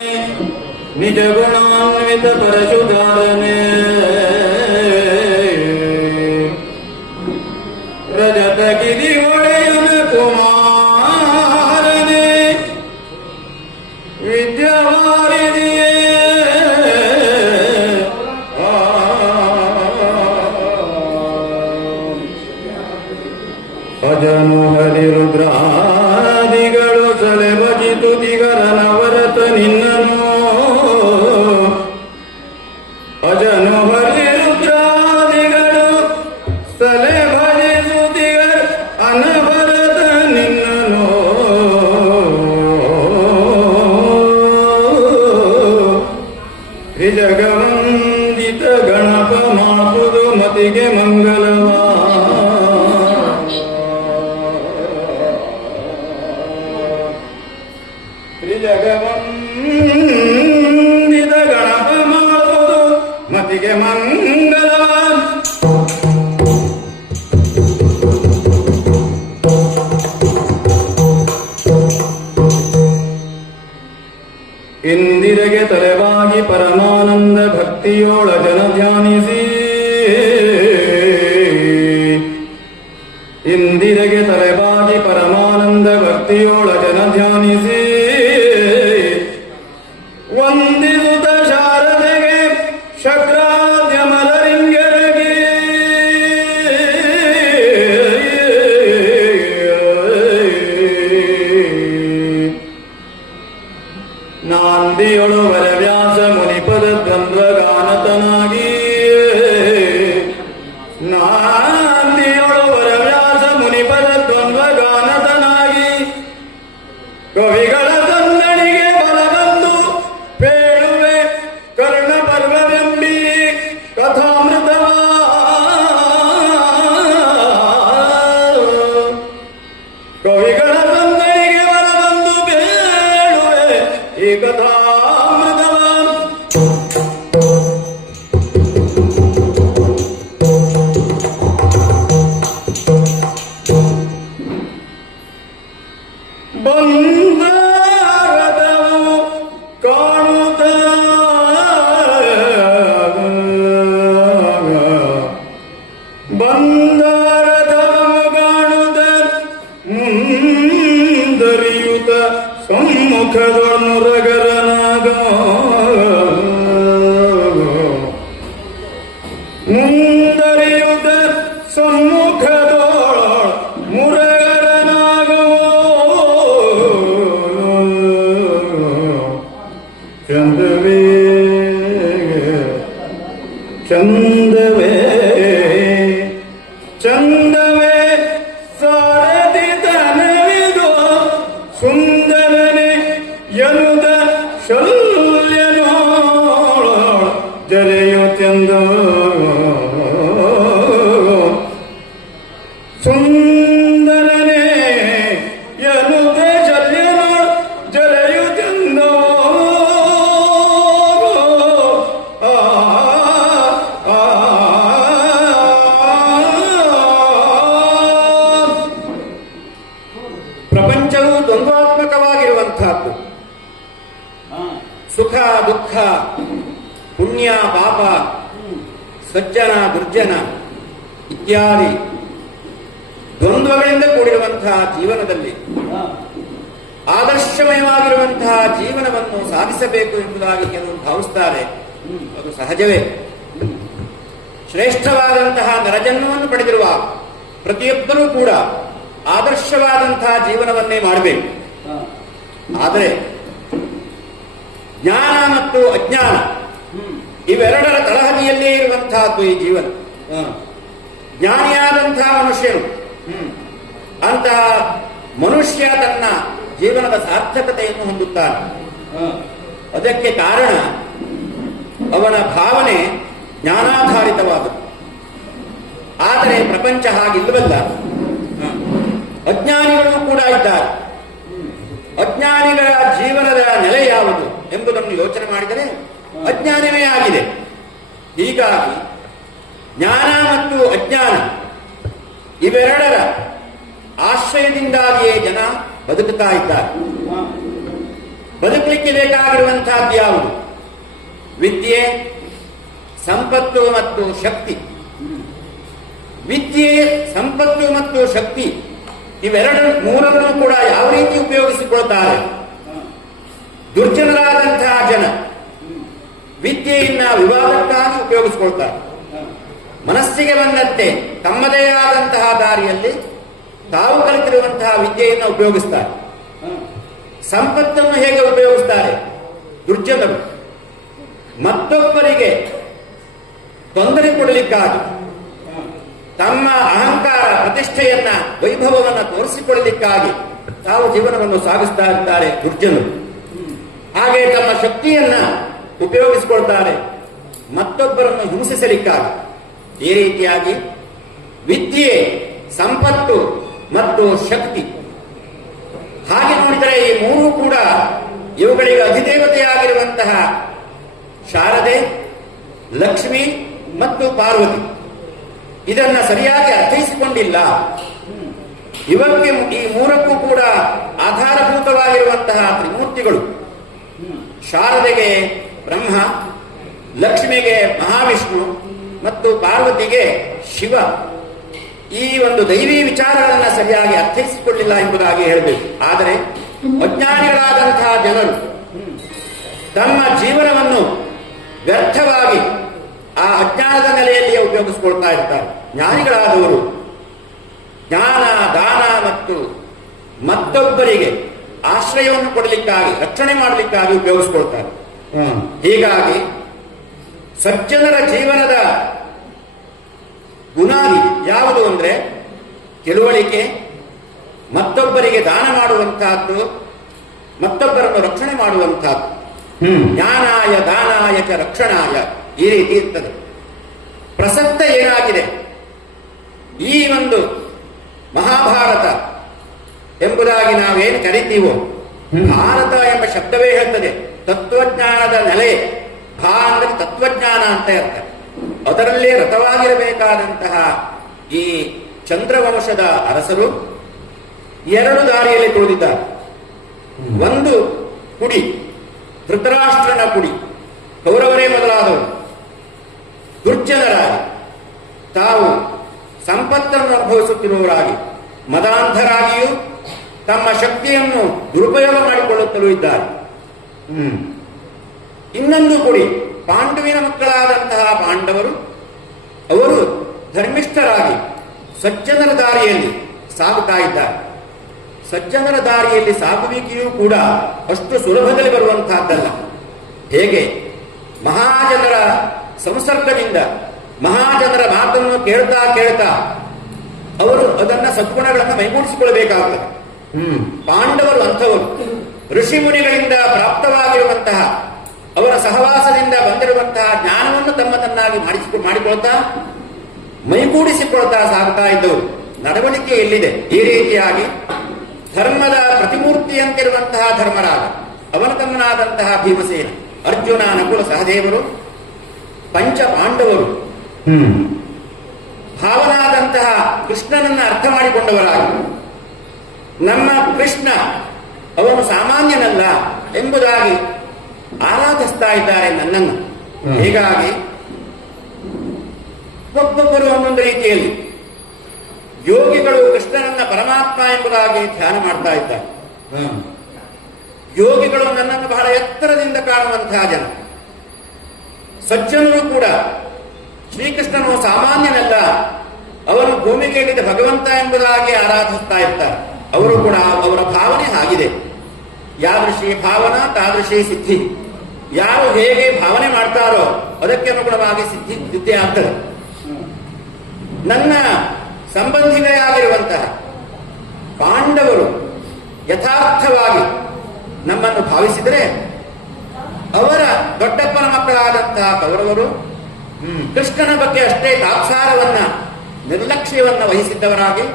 ನಿಜ ಗುಣಾನ್ವಿತ ಪರಶುಧಾರನೆ ರಜತಗಿರಿ ಒಡೆಯನ ಕುಮಾರನೆ ವಿದ್ಯಾವಾರಿಣಿಯೇ ಅಜನು ಹರಿರುದ್ರಾದಿಗಳು ಸಲೆ ಭಜಿತು ದಿಗರ ನವರತ ನಿನ್ನನು ಅಜನು ಹರಿರುದ್ರಾದಿಗಳು ಸಲೆ ಭಜಿತು ದಿಗರ ಅನವರತ ನಿನ್ನನು ತ್ರಿಜಗವಂದಿತ ಗಣಪ ಮಾಪುದು ಮತಿಗೆ ಮಂಗಲವಾ ತ್ರಿಜಗವಂದಿತ ಗಣಪ ಮಾಡುವುದು ಮತಿಗೆ ಮಂಗಲವಾನ್ ಇಂದಿರೆಗೆ ತಲೆವಾಗಿ ಪರಮಾನಂದ ಭಕ್ತಿಯೋಳ ಜನ ಧ್ಯಾನಿಸಿ ಇಂದಿರೆಗೆ ತಲೆವಾಗಿ ಪರಮಾನಂದ ಭಕ್ತಿಯೋಳ ಜನ ಧ್ಯಾನಿಸಿ ವಂದಿಸುತ್ತ ಶಾರದೆಗೆ ಶಕ್ರಾದ್ಯ ಮಲರಿಂಗರಿಗೆ ನಾಂದಿಯೊಳು ವರವ್ಯಾಸ ಮುನಿಪದ ದ್ವಂದ್ವ ಗಾನತನಾಗಿ ನಾಂದಿಯೊಳು ವರವ್ಯಾಸ ಮುನಿಪದ ದ್ವಂದ್ವ ಗಾನತನಾಗಿ ಕವಿಗಳ ತಂದಣಿಗೆ ಬಲಬಂದು ಪೇಳುವೆ ಕರ್ಣ ಪರ್ವವೆಂಬಿ ಕಥಾಮೃತವ ಕವಿಗಳ ತಂದಣಿಗೆ ಬಲಬಂದು ಪೇಳುವೆ ಈ ಕಥಾಮೃತವ ಬಂದಾರದವು ಕಾಣುತ್ತ ಬಂದಾರದವು ಕಾಣುತ್ತ ಮುಂದರಿಯುತ್ತ ಸಮ್ಮುಖದೊರ್ನುರಗರನಾಗ ಮುಂದರಿಯುತ್ತ ಸಮ್ಮುಖದೊಳ ಚಂದವೇ ಚಂದವೇ ಚಂದವೇ ಸಾರಥಿ ತನವಿದು ಸುಂದರನೆ ಎನ್ನುದ ಶಲ್ಯನೋ ಜರೆಯುತ್ತೆಂದ ಸುಂದರನೆ ಎನ್ನುದ ಶಲ್ಯನೋ ಜರೆಯುತ್ತೆಂದ ಪ್ರಪಂಚವು ದ್ವಂದ್ವಾತ್ಮಕವಾಗಿರುವಂತಹದ್ದು. ಸುಖ ದುಃಖ, ಪುಣ್ಯ ಪಾಪ, ಸಜ್ಜನ ದುರ್ಜನ ಇತ್ಯಾದಿ ದ್ವಂದ್ವಗಳಿಂದ ಕೂಡಿರುವಂತಹ ಜೀವನದಲ್ಲಿ ಆದರ್ಶಮಯವಾಗಿರುವಂತಹ ಜೀವನವನ್ನು ಸಾಧಿಸಬೇಕು ಎಂಬುದಾಗಿ ಕೆಲವರು ಭಾವಿಸುತ್ತಾರೆ. ಅದು ಸಹಜವೇ. ಶ್ರೇಷ್ಠವಾದಂತಹ ನರಜನ್ಮವನ್ನು ಪಡೆದಿರುವ ಪ್ರತಿಯೊಬ್ಬರೂ ಕೂಡ ಆದರ್ಶವಾದಂತಹ ಜೀವನವನ್ನೇ ಮಾಡಬೇಕು. ಆದರೆ ಜ್ಞಾನ ಮತ್ತು ಅಜ್ಞಾನ ಇವೆರಡರ ತಳಹದಿಯಲ್ಲೇ ಇರುವಂತಹದ್ದು ಈ ಜೀವನ. ಜ್ಞಾನಿಯಾದಂತಹ ಮನುಷ್ಯನು ಅಂತಹ ಮನುಷ್ಯ ತನ್ನ ಜೀವನದ ಸಾರ್ಥಕತೆಯನ್ನು ಹೊಂದುತ್ತಾನೆ. ಅದಕ್ಕೆ ಕಾರಣ ಅವನ ಭಾವನೆ ಜ್ಞಾನಾಧಾರಿತವಾದದ್ದು. ಆದರೆ ಪ್ರಪಂಚ ಹಾಗಿಲ್ಲವಲ್ಲ. ಅಜ್ಞಾನಿಗಳು ಕೂಡ ಇದ್ದಾರೆ. ಅಜ್ಞಾನಿಗಳ ಜೀವನದ ನೆಲೆ ಯಾವುದು ಎಂಬುದನ್ನು ಯೋಚನೆ ಮಾಡಿದರೆ ಅಜ್ಞಾನವೇ ಆಗಿದೆ. ಹೀಗಾಗಿ ಜ್ಞಾನ ಮತ್ತು ಅಜ್ಞಾನ ಇವೆರಡರ ಆಶ್ರಯದಿಂದಾಗಿಯೇ ಜನ ಬದುಕುತ್ತಾ ಇದ್ದಾರೆ. ಬದುಕಲಿಕ್ಕೆ ಬೇಕಾಗಿರುವಂತಹದ್ದು ಯಾವುದು? ವಿದ್ಯೆ, ಸಂಪತ್ತು ಮತ್ತು ಶಕ್ತಿ. ವಿದ್ಯೆ, ಸಂಪತ್ತು ಮತ್ತು ಶಕ್ತಿ ಮೂರನ್ನು ಕೂಡ ಯಾವ ರೀತಿ ಉಪಯೋಗಿಸಿಕೊಳ್ತಾರೆ? ದುರ್ಜನರಾದಂತಹ ಜನ ವಿದ್ಯೆಯನ್ನ ವಿವಾದಕ್ಕಾಗಿ ಉಪಯೋಗಿಸಿಕೊಳ್ತಾರೆ. ಮನಸ್ಸಿಗೆ ಬಂದಂತೆ ತಮ್ಮದೇ ಆದಂತಹ ದಾರಿಯಲ್ಲಿ ತಾವು ಕಲಿತಿರುವಂತಹ ವಿದ್ಯೆಯನ್ನು ಉಪಯೋಗಿಸ್ತಾರೆ. ಸಂಪತ್ತನ್ನು ಹೇಗೆ ಉಪಯೋಗಿಸ್ತಾರೆ? ದುರ್ಜನರು ಮತ್ತೊಬ್ಬರಿಗೆ ತೊಂದರೆ ಕೊಡಲಿಕ್ಕಾಗಿ, ತಮ್ಮ ಅಹಂಕಾರ, ಪ್ರತಿಷ್ಠೆಯನ್ನ, ವೈಭವವನ್ನು ತೋರಿಸಿಕೊಳ್ಳಲಿಕ್ಕಾಗಿ ತಾವು ಜೀವನವನ್ನು ಸಾಗಿಸ್ತಾ ಇರ್ತಾರೆ ದುರ್ಜನರು. ಹಾಗೆ ತಮ್ಮ ಶಕ್ತಿಯನ್ನ ಉಪಯೋಗಿಸಿಕೊಳ್ತಾರೆ ಮತ್ತೊಬ್ಬರನ್ನು ಹಿಂಸಿಸಲಿಕ್ಕಾಗಿ. ಈ ರೀತಿಯಾಗಿ ವಿದ್ಯೆ, ಸಂಪತ್ತು ಮತ್ತು ಶಕ್ತಿ, ಹಾಗೆ ನೋಡಿದರೆ ಈ ಮೂರು ಕೂಡ ಇವುಗಳಿಗೆ ಅಧಿದೇವತೆಯಾಗಿರುವಂತಹ ಶಾರದೆ, ಲಕ್ಷ್ಮಿ ಮತ್ತು ಪಾರ್ವತಿ ಇದನ್ನ ಸರಿಯಾಗಿ ಅರ್ಥೈಸಿಕೊಂಡಿಲ್ಲ. ಇವಕ್ಕೆ ಈ ಮೂರಕ್ಕೂ ಕೂಡ ಆಧಾರಭೂತವಾಗಿರುವಂತಹ ತ್ರಿಮೂರ್ತಿಗಳು. ಶಾರದೆಗೆ ಬ್ರಹ್ಮ, ಲಕ್ಷ್ಮಿಗೆ ಮಹಾವಿಷ್ಣು ಮತ್ತು ಪಾರ್ವತಿಗೆ ಶಿವ. ಈ ಒಂದು ದೈವಿ ವಿಚಾರಗಳನ್ನು ಸರಿಯಾಗಿ ಅರ್ಥೈಸಿಕೊಳ್ಳಿಲ್ಲ ಎಂಬುದಾಗಿ ಹೇಳಬೇಕು. ಆದರೆ ಅಜ್ಞಾನಿಗಳಾದಂತಹ ಜನರು ತಮ್ಮ ಜೀವನವನ್ನು ವ್ಯರ್ಥವಾಗಿ ಆ ಅಜ್ಞಾನದ ನೆಲೆಯಲ್ಲಿಯೇ ಉಪಯೋಗಿಸಿಕೊಳ್ತಾ ಇರ್ತಾರೆ. ಜ್ಞಾನಿಗಳಾದವರು ಜ್ಞಾನ, ದಾನ ಮತ್ತು ಮತ್ತೊಬ್ಬರಿಗೆ ಆಶ್ರಯವನ್ನು ಕೊಡಲಿಕ್ಕಾಗಿ, ರಕ್ಷಣೆ ಮಾಡಲಿಕ್ಕಾಗಿ ಉಪಯೋಗಿಸಿಕೊಳ್ತಾರೆ. ಹೀಗಾಗಿ ಸಜ್ಜನರ ಜೀವನದ ಗುಣಾದಿ ಯಾವುದು ಅಂದ್ರೆ ತಿಳುವಳಿಕೆ, ಮತ್ತೊಬ್ಬರಿಗೆ ದಾನ ಮಾಡುವಂತಹದ್ದು, ಮತ್ತೊಬ್ಬರನ್ನು ರಕ್ಷಣೆ ಮಾಡುವಂತಹದ್ದು. ಜ್ಞಾನಾಯ ದಾನಾಯ ಚ ರಕ್ಷಣಾಯ, ಈ ರೀತಿ ಇರ್ತದೆ. ಪ್ರಸಕ್ತ ಏನಾಗಿದೆ? ಈ ಒಂದು ಮಹಾಭಾರತ ಎಂಬುದಾಗಿ ನಾವೇನು ಕರಿತೀವೋ, ಭಾರತ ಎಂಬ ಶಬ್ದವೇ ಹೇಳ್ತದೆ ತತ್ವಜ್ಞಾನದ ನೆಲೆ. ಭಾ ಅಂದ್ರೆ ತತ್ವಜ್ಞಾನ ಅಂತ ಇರ್ತಾರೆ. ಅದರಲ್ಲೇ ರಥವಾಗಿರಬೇಕಾದಂತಹ ಈ ಚಂದ್ರವಂಶದ ಅರಸರು ಎರಡು ದಾರಿಯಲ್ಲಿ ತುಳಿದಿದ್ದಾರೆ. ಒಂದು ಕುಡಿ, ಧೃತರಾಷ್ಟ್ರನ ಕುಡಿ, ಕೌರವರೇ ಮೊದಲಾದವರು ದುರ್ಜನರಾಗಿ, ತಾವು ಸಂಪತ್ತನ್ನು ಅನುಭವಿಸುತ್ತಿರುವವರಾಗಿ, ಮದಾಂಧರಾಗಿಯೂ ತಮ್ಮ ಶಕ್ತಿಯನ್ನು ದುರುಪಯೋಗ ಮಾಡಿಕೊಳ್ಳುತ್ತಲೂ ಇದ್ದಾರೆ. ಇನ್ನೊಂದು ಕುಡಿ, ಪಾಂಡುವಿನ ಮಕ್ಕಳಾದಂತಹ ಪಾಂಡವರು, ಅವರು ಧರ್ಮಿಷ್ಠರಾಗಿ ಸಜ್ಜನರ ದಾರಿಯಲ್ಲಿ ಸಾಗುತ್ತಾ ಇದ್ದಾರೆ. ಸಜ್ಜನರ ದಾರಿಯಲ್ಲಿ ಸಾಗುವಿಕೆಯೂ ಕೂಡ ಅಷ್ಟು ಸುಲಭದಲ್ಲಿ ಬರುವಂತಹದ್ದಲ್ಲ. ಹೇಗೆ ಮಹಾಜನರ ಸಂಸರ್ಗದಿಂದ, ಮಹಾಜನರ ಮಾತನ್ನು ಕೇಳ್ತಾ ಕೇಳ್ತಾ ಅವರು ಅದನ್ನ ಸದ್ಗುಣಗಳನ್ನು ಮೈಗೂಡಿಸಿಕೊಳ್ಳಬೇಕಾಗುತ್ತದೆ. ಪಾಂಡವರು ಅಂಥವರು ಋಷಿ ಮುನಿಗಳಿಂದ ಪ್ರಾಪ್ತವಾಗಿರುವಂತಹ, ಅವರ ಸಹವಾಸದಿಂದ ಬಂದಿರುವಂತಹ ಜ್ಞಾನವನ್ನು ತಮ್ಮನ್ನಾಗಿ ಮಾಡಿಕೊಳ್ತಾ, ಮೈಗೂಡಿಸಿಕೊಳ್ತಾ ಸಾಗುತ್ತಾ ಇದ್ದವರು. ನಡವಳಿಕೆ ಎಲ್ಲಿದೆ? ಈ ರೀತಿಯಾಗಿ ಧರ್ಮದ ಪ್ರತಿಮೂರ್ತಿಯಂತಿರುವಂತಹ ಧರ್ಮರಾಜ, ಅವನ ತಮ್ಮನಾದಂತಹ ಭೀಮಸೇನ, ಅರ್ಜುನ, ನಕುಲ, ಸಹದೇವರು, ಪಂಚ ಪಾಂಡವರು, ಭಾವನಾದಂತಹ ಕೃಷ್ಣನನ್ನ ಅರ್ಥ ಮಾಡಿಕೊಂಡವರಾಗಿ, ನಮ್ಮ ಕೃಷ್ಣ ಅವನು ಸಾಮಾನ್ಯನಲ್ಲ ಎಂಬುದಾಗಿ ಆರಾಧಿಸ್ತಾ ಇದ್ದಾರೆ ನನ್ನನ್ನು. ಹೀಗಾಗಿ ಒಬ್ಬೊಬ್ಬರು ಒಂದೊಂದು ರೀತಿಯಲ್ಲಿ ಯೋಗಿಗಳು ಕೃಷ್ಣನನ್ನ ಪರಮಾತ್ಮ ಎಂಬುದಾಗಿ ಧ್ಯಾನ ಮಾಡ್ತಾ ಇದ್ದಾರೆ. ಯೋಗಿಗಳು ನನ್ನನ್ನು ಬಹಳ ಎತ್ತರದಿಂದ ಕಾಣುವಂತಹ ಜನ. ಸಜ್ಜನರು ಕೂಡ ಶ್ರೀಕೃಷ್ಣನು ಸಾಮಾನ್ಯನಲ್ಲ, ಅವನು ಭೂಮಿಗೆ ಇಳಿದ ಭಗವಂತ ಎಂಬುದಾಗಿ ಆರಾಧಿಸ್ತಾ ಇರ್ತಾರೆ. ಅವರು ಕೂಡ ಅವರ ಭಾವನೆ ಆಗಿದೆ. ಯಾದೃಶಿ ಭಾವನಾ ತಾದೃಶಿ ಸಿದ್ಧಿ. ಯಾರು ಹೇಗೆ ಭಾವನೆ ಮಾಡ್ತಾರೋ ಅದಕ್ಕೆ ಅನುಗುಣವಾಗಿ ಸಿದ್ಧಿ ಆಗ್ತದೆ. ನನ್ನ ಸಂಬಂಧಿಗಳೇ ಆಗಿರುವಂತಹ ಪಾಂಡವರು ಯಥಾರ್ಥವಾಗಿ ನಮ್ಮನ್ನು ಭಾವಿಸಿದರೆ, ಅವರ ದೊಡ್ಡಪ್ಪನ ಮಕ್ಕಳಾದಂತಹ ಕೌರವರು ಕೃಷ್ಣನ ಬಗ್ಗೆ ಅಷ್ಟೇ ತಾತ್ಸಾರವನ್ನ, ನಿರ್ಲಕ್ಷ್ಯವನ್ನ ವಹಿಸಿದ್ದವರಾಗಿ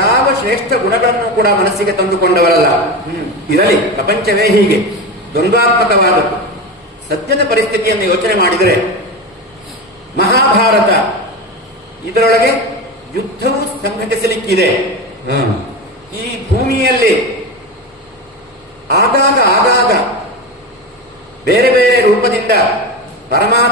ಯಾವ ಶ್ರೇಷ್ಠ ಗುಣಗಳನ್ನು ಕೂಡ ಮನಸ್ಸಿಗೆ ತಂದುಕೊಂಡವರಲ್ಲ. ಇರಲಿ, ಪ್ರಪಂಚವೇ ಹೀಗೆ ದ್ವಂದ್ವಾತ್ಮಕವಾದದ್ದು. ಸದ್ಯದ ಪರಿಸ್ಥಿತಿಯನ್ನು ಯೋಚನೆ ಮಾಡಿದರೆ ಮಹಾಭಾರತ, ಇದರೊಳಗೆ ಯುದ್ಧವು ಸಂಘಟಿಸಲಿಕ್ಕಿದೆ. ಈ ಭೂಮಿಯಲ್ಲಿ ಆಗಾಗ ಬೇರೆ ಬೇರೆ ರೂಪದಿಂದ ಪರಮಾತ್ಮ